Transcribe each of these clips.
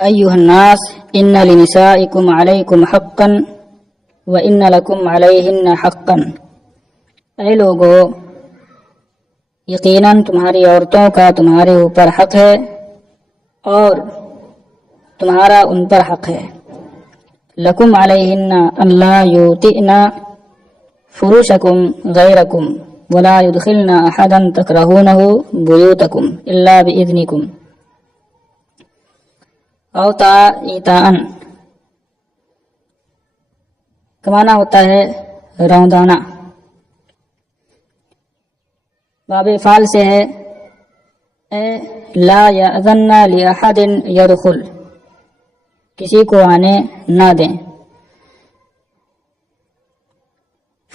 أيها الناس إن لنسائكم عليكم حقا وإن لكم عليهن حقا. اے لوگو، یقیناً تمہاری عورتوں کا تمہارے اوپر حق ہے اور تمہارا ان پر حق ہے. لکم علیہن اللہ یوتئن فروشکم غیرکم ولا يدخلن احدا تکرہونہ بیوتکم الا بإذنکم. اوتا ایتاءن کمانا ہوتا ہے روندانا. باب فعل سے ہے اے لا یأذن لأحد یدخل، کسی کو آنے نہ دیں.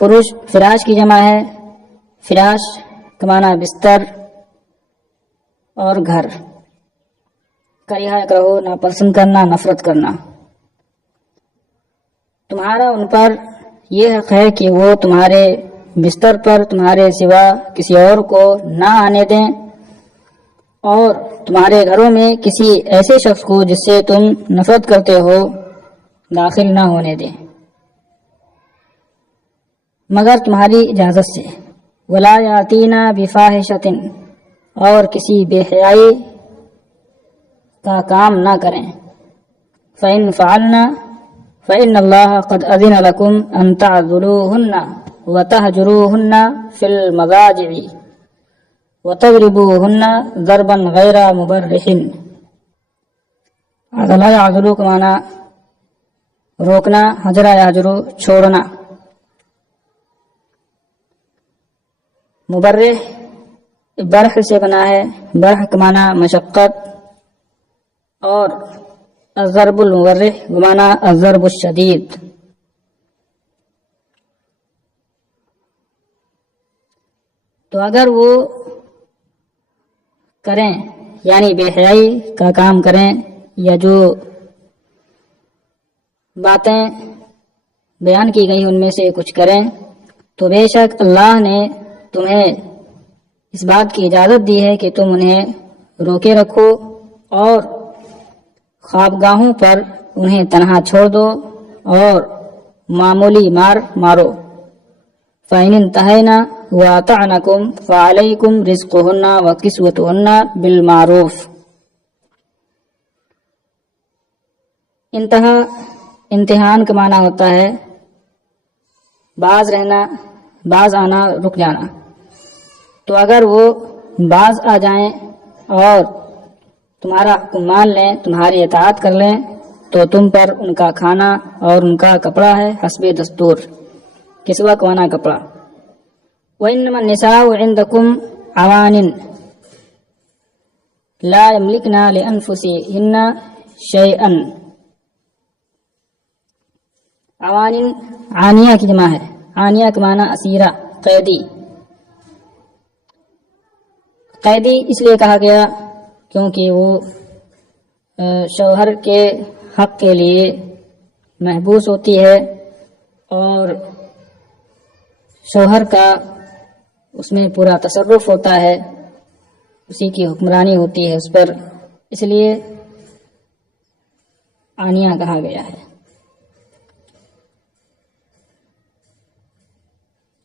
فراش کی جمع ہے فراش، کمانا بستر اور گھر. کریہا کرو ناپسند کرنا، نفرت کرنا. تمہارا ان پر یہ حق ہے کہ وہ تمہارے بستر پر تمہارے سوا کسی اور کو نہ آنے دیں اور تمہارے گھروں میں کسی ایسے شخص کو جس سے تم نفرت کرتے ہو داخل نہ ہونے دیں مگر تمہاری اجازت سے. ولا یاتینا بفاحشۃ، اور کسی بے حیائی کا کام نہ کریں. فإن فعلنا فإن اللہ قد أذن لكم أن تعذلوهن وتهجروهن في المضاجع وتضربوهن ضربا غیر مبرح. عذلا یعذلو کا معنی روکنا، حجرا یحجرو چھوڑنا. مبرح برح سے بنا ہے، برح کا معنی مشقت، اور الضرب المبرح بمعنی الضرب الشدید. تو اگر وہ کریں یعنی بے حیائی کا کام کریں یا جو باتیں بیان کی گئی ان میں سے کچھ کریں، تو بے شک اللہ نے تمہیں اس بات کی اجازت دی ہے کہ تم انہیں روکے رکھو اور خوابگاہوں پر انہیں تنہا چھوڑ دو اور معمولی مار مارو. فَإِنِ انْتَهَيْنَا وَأَطَعْنَكُمْ فَعَلَيْكُمْ رِزْقُهُنَّ وَكِسْوَتُهُنَّ بِالْمَعْرُوفِ. انتہا امتحان کا معنی ہوتا ہے باز رہنا، باز آنا، رک جانا. تو اگر وہ باز آ جائیں اور تمہارا حکم مان لیں، تمہاری اطاعت کر لیں، تو تم پر ان کا کھانا اور ان کا کپڑا ہے حسب دستور. کسوہ کا معنی کپڑا. وَإِنَّمَا النِّسَاءُ عِنْدَكُمْ عَوَانٍ لَا يَمْلِكْنَ لِأَنفُسِهِنَّ شَيْئًا. عوان عانیہ کی جمع ہے، عانیہ کا معنی اسیرہ، قیدی. قیدی اس لیے کہا گیا کیونکہ وہ شوہر کے حق کے لیے محبوس ہوتی ہے اور شوہر کا اس میں پورا تصرف ہوتا ہے، اسی کی حکمرانی ہوتی ہے اس پر، اس لیے عانیہ کہا گیا ہے.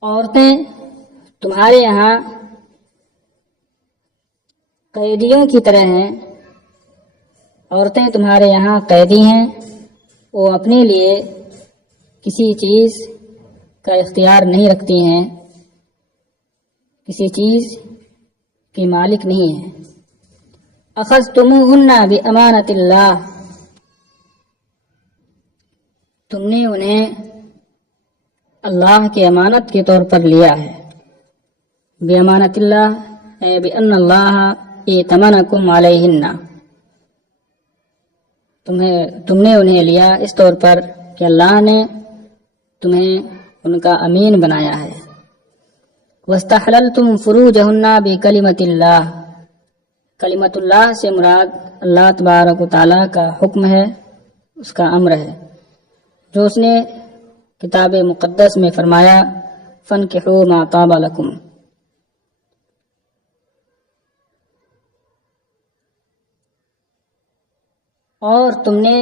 عورتیں تمہارے یہاں قیدیوں کی طرح ہیں. عورتیں تمہارے یہاں قیدی ہیں، وہ اپنے لیے کسی چیز کا اختیار نہیں رکھتی ہیں، کسی چیز کی مالک نہیں ہیں. اخذتموہن بامانۃ اللہ، تم نے انہیں اللہ کی امانت کے طور پر لیا ہے. بامانۃ اللہ اے بان اللہ ائتمنکم علیہن، تم نے انہیں لیا اس طور پر کہ اللہ نے تمہیں ان کا امین بنایا ہے. واستحللتم فروجہن بکلمۃ اللہ، کلمۃ اللہ سے مراد اللہ تبارک و تعالیٰ کا حکم ہے، اس کا امر ہے جو اس نے کتاب مقدس میں فرمایا فَانْكِحُوا مَا طَابَ لَكُمْ. اور تم نے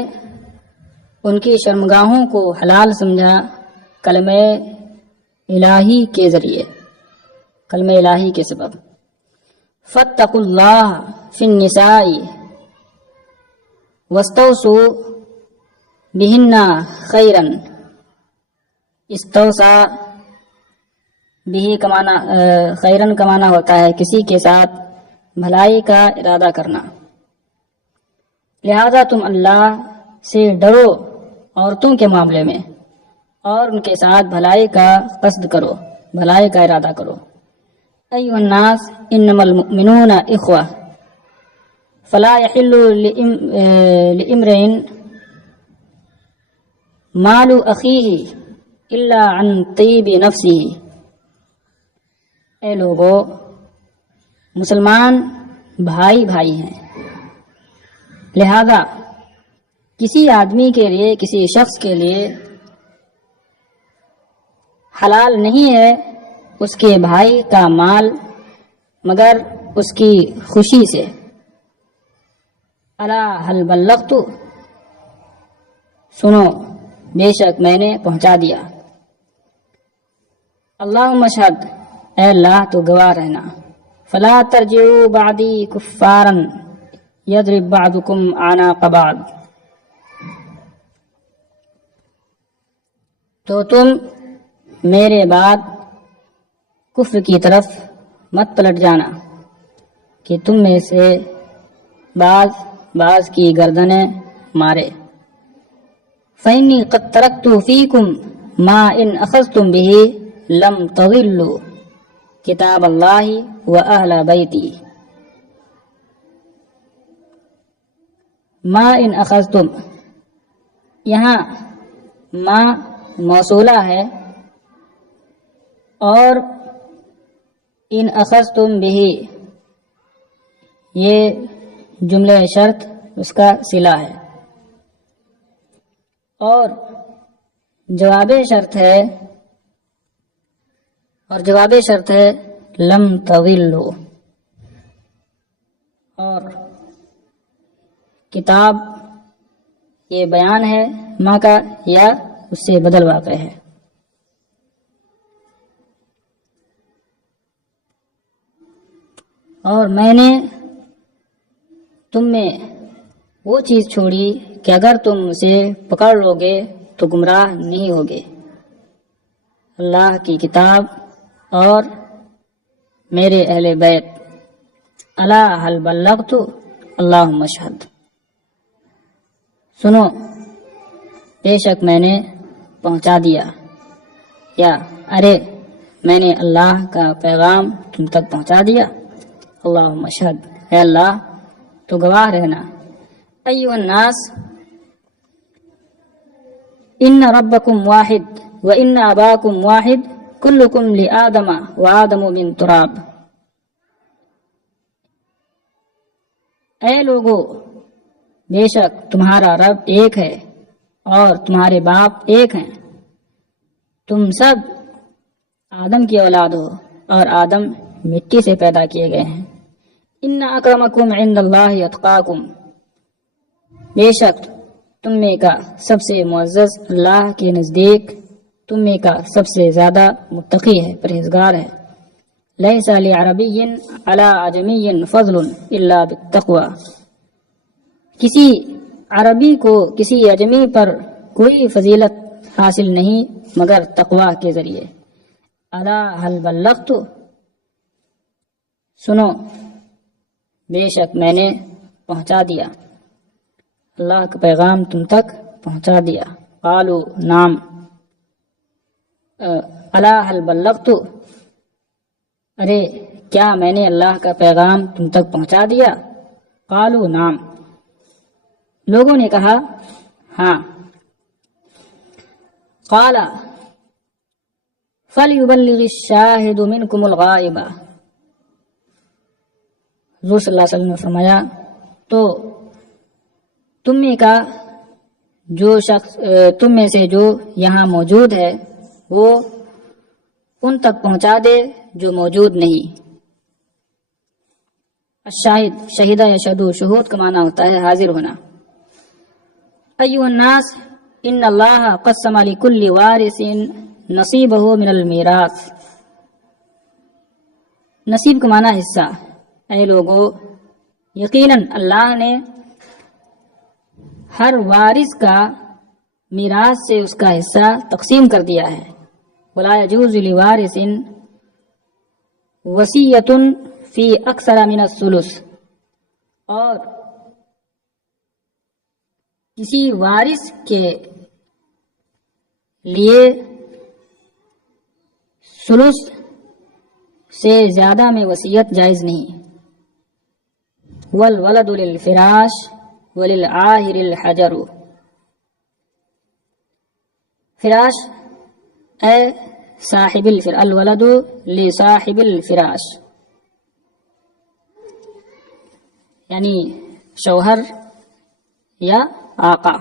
ان کی شرمگاہوں کو حلال سمجھا کلمہ الہی کے ذریعے، کلمہ الہی کے سبب۔ فاتقوا اللہ فی النساء واستوصوا بہن خیرا، استوصا بھی کمانا خیرن کمانا ہوتا ہے کسی کے ساتھ بھلائی کا ارادہ کرنا۔ لہذا تم اللہ سے ڈرو عورتوں کے معاملے میں اور ان کے ساتھ بھلائی کا قصد کرو، بھلائی کا ارادہ کرو۔ ایھا الناس انما المؤمنون اخوہ فلا یحل لامرئ مال اخیہ الا عن طیب نفسہ۔ اے لوگو، مسلمان بھائی بھائی ہیں، لہذا کسی آدمی کے لیے، کسی شخص کے لیے حلال نہیں ہے اس کے بھائی کا مال مگر اس کی خوشی سے۔ الا هل بلغت، سنو بے شک میں نے پہنچا دیا۔ اللہم اشہد، اے اللہ تو گواہ رہنا۔ فلا ترجعوا بعدی کفارا یضرب بعضکم اعناق بعض، تو تم میرے بعد کفر کی طرف مت پلٹ جانا کہ تم میں سے بعض کی گردنیں مارے۔ فإنی قد ترکت فیکم ما ان اخذتم به لم تضلوا کتاب اللہ و اہل بیتی۔ ما ان اخذتم، یہاں ما موصولہ ہے اور ان اخذتم به یہ جملہ شرط اس کا صلہ ہے، اور جواب شرط ہے، اور جواب شرط ہے لم تضلوا، اور کتاب یہ بیان ہے ماں کا یا اس سے بدل واقع ہے۔ اور میں نے تم میں وہ چیز چھوڑی کہ اگر تم اسے پکڑ لو گے تو گمراہ نہیں ہوگے، اللہ کی کتاب اور میرے اہل بیت۔ الا هل بلغت، اللہم اشہد، سنو بے شک میں نے پہنچا دیا، یا ارے میں نے اللہ کا پیغام تم تک پہنچا دیا۔ اللہم اشہد، اے اللہ تو گواہ رہنا۔ ایھا الناس ان ربکم واحد و ان اباکم واحد کلکم لآدم وآدم من تراب۔ اے لوگو، بے شک تمہارا رب ایک ہے اور تمہارے باپ ایک ہیں، تم سب آدم کی اولاد ہو اور آدم مٹی سے پیدا کیے گئے ہیں۔ ان اکرمکم عند اللہ اتقاکم، بے شک تم میں کا سب سے معزز اللہ کے نزدیک تم میں کا سب سے زیادہ متقی ہے، پرہیزگار ہے۔ لیس لعربی علی عجمی فضل الا بالتقوی، کسی عربی کو کسی عجمی پر کوئی فضیلت حاصل نہیں مگر تقوی کے ذریعے۔ الا هل بلغت، سنو بے شک میں نے پہنچا دیا، اللہ کا پیغام تم تک پہنچا دیا۔ قالوا نعم، الا هل بلغت، ارے کیا میں نے اللہ کا پیغام تم تک پہنچا دیا؟ قالوا نعم، لوگوں نے کہا ہاں۔ قال فلیبلغ الشاہد منکم الغائب، حضور صلی اللہ علیہ وسلم نے فرمایا تو تم میں کا جو شخص تم میں سے جو یہاں موجود ہے وہ ان تک پہنچا دے جو موجود نہیں۔ الشاہد، شہیدہ یشہد، شہود کا معنی ہوتا ہے حاضر ہونا۔ أيها الناس إن الله قسم لكل وارث نصيبه من الميراث. نصیب کا معنی حصہ. اے لوگو، یقیناً اللہ نے ہر وارث کا میراث سے اس کا حصہ تقسیم کر دیا ہے. ولا يجوز لوارث وصیۃ فی اکثر من الثلث. اور کسی وارث کے لیے ثلث سے زیادہ میں وصیت جائز نہیں. والولد للفراش وللعاہر الحجر. فراش اے صاحب الفراش، الولد لصاحب الفراش یعنی شوہر یا آقا.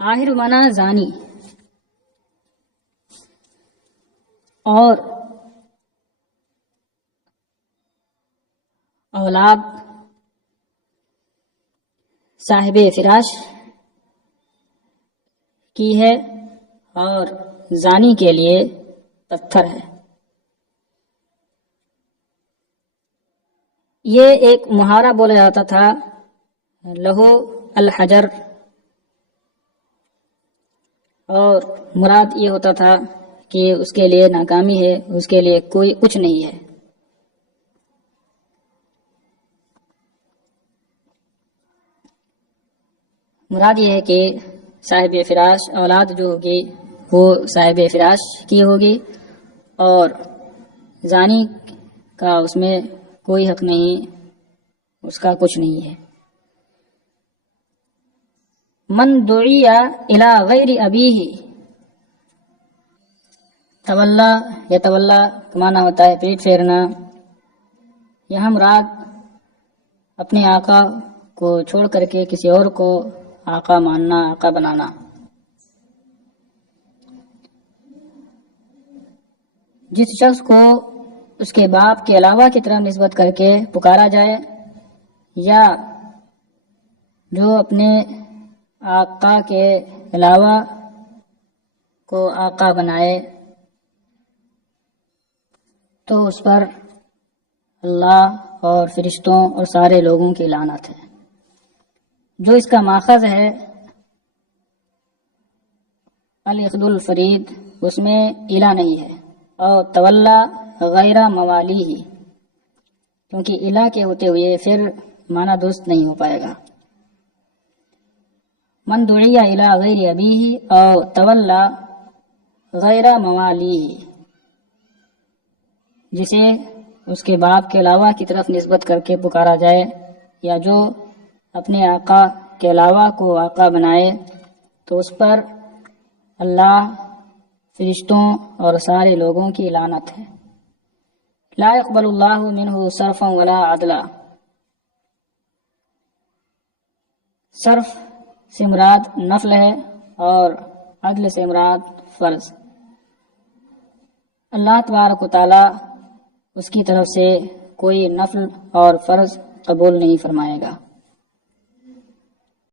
آہر مانا زانی. اور اولاد صاحب فراش کی ہے اور زانی کے لیے پتھر ہے. یہ ایک محاورہ بولا جاتا تھا، لہو الحجر، اور مراد یہ ہوتا تھا کہ اس کے لیے ناکامی ہے، اس کے لیے کوئی کچھ نہیں ہے. مراد یہ ہے کہ صاحب فراش اولاد جو ہوگی وہ صاحب فراش کی ہوگی، اور زانی کا اس میں کوئی حق نہیں، اس کا کچھ نہیں ہے. من دعی الی غیر ابیہ تولا، یا تولا کا معنی ہوتا ہے پیٹ پھیرنا. یہاں مراد اپنے آقا کو چھوڑ کر کے کسی اور کو آقا ماننا، آقا بنانا. جس شخص کو اس کے باپ کے علاوہ کی طرف نسبت کر کے پکارا جائے، یا جو اپنے آقا کے علاوہ کو آقا بنائے، تو اس پر اللہ اور فرشتوں اور سارے لوگوں کی لعنت ہے. جو اس کا ماخذ ہے الاخد الفرید، اس میں الہ نہیں ہے، اور تولا غیر موالی ہی، کیونکہ الہ کے ہوتے ہوئے پھر معنی درست نہیں ہو پائے گا. من دعی الی غیر ابیہ او تولا غیر موالی، جسے اس کے باپ کے علاوہ کی طرف نسبت کر کے پکارا جائے، یا جو اپنے آقا کے علاوہ کو آقا بنائے، تو اس پر اللہ، فرشتوں اور سارے لوگوں کی لعنت ہے. لا يقبل اللہ منہ صرفا ولا عدلا. صرف سے مراد نفل ہے اور عدل سے مراد فرض. اللہ تبارک و تعالی اس کی طرف سے کوئی نفل اور فرض قبول نہیں فرمائے گا.